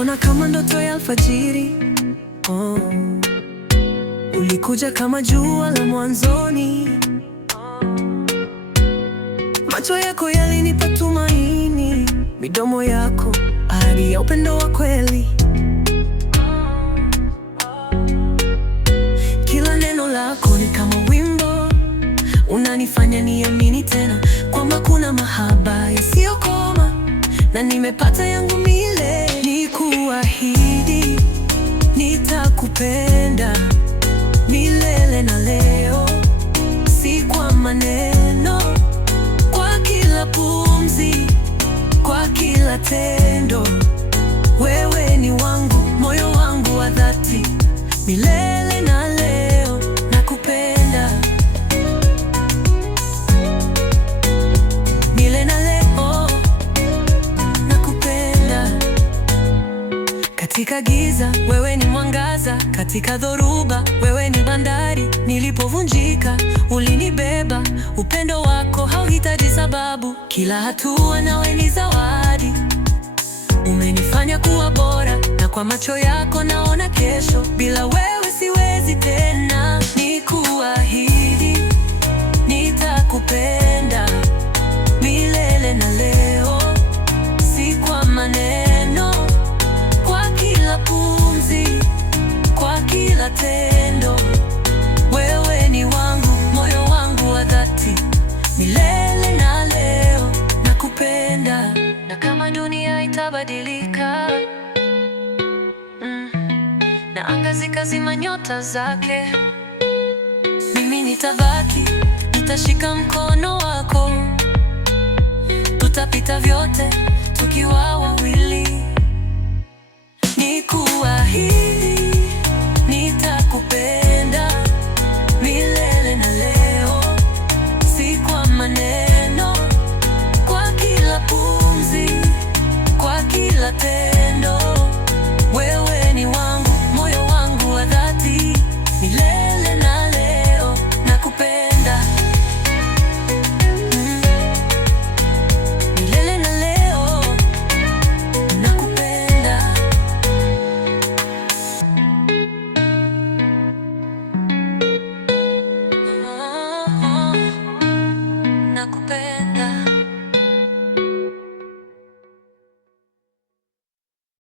nilikuona kama ndoto ya alfajiri. Ulikuja kama jua la mwanzoni. Macho yako yalinipa tumaini, midomo yako ahadi ya upendo wa kweli. Kila neno lako ni kama wimbo, unanifanya niamini tena kwamba kuna mahaba yasiyokoma, na nimepata yangu milele. Nikuahidi nitakupenda milele na leo, si kwa maneno, kwa kila pumzi, kwa kila tendo. Wewe ni wangu, moyo wangu wa dhati, milele na leo nakupenda. Milele na leo nakupenda. Katika giza wewe ni mwangaza, katika dhoruba wewe ni bandari. Nilipovunjika ulinibeba, upendo wako hauhitaji sababu. Kila hatua nawe ni zawadi, umenifanya kuwa bora, na kwa macho yako naona kesho. Bila wewe siwezi tena. Nikuahidi nitakupenda milele na leo, si kwa maneno, kwa kila pumzi, kwa kila tendo. Wewe ni wangu, moyo wangu wa dhati, milele na leo nakupenda. Na kama dunia itabadilika, na anga zikazima nyota zake, mimi nitabaki, nitashika mkono wako. Tutapita vyote tukiwa wawili. Nikuahidi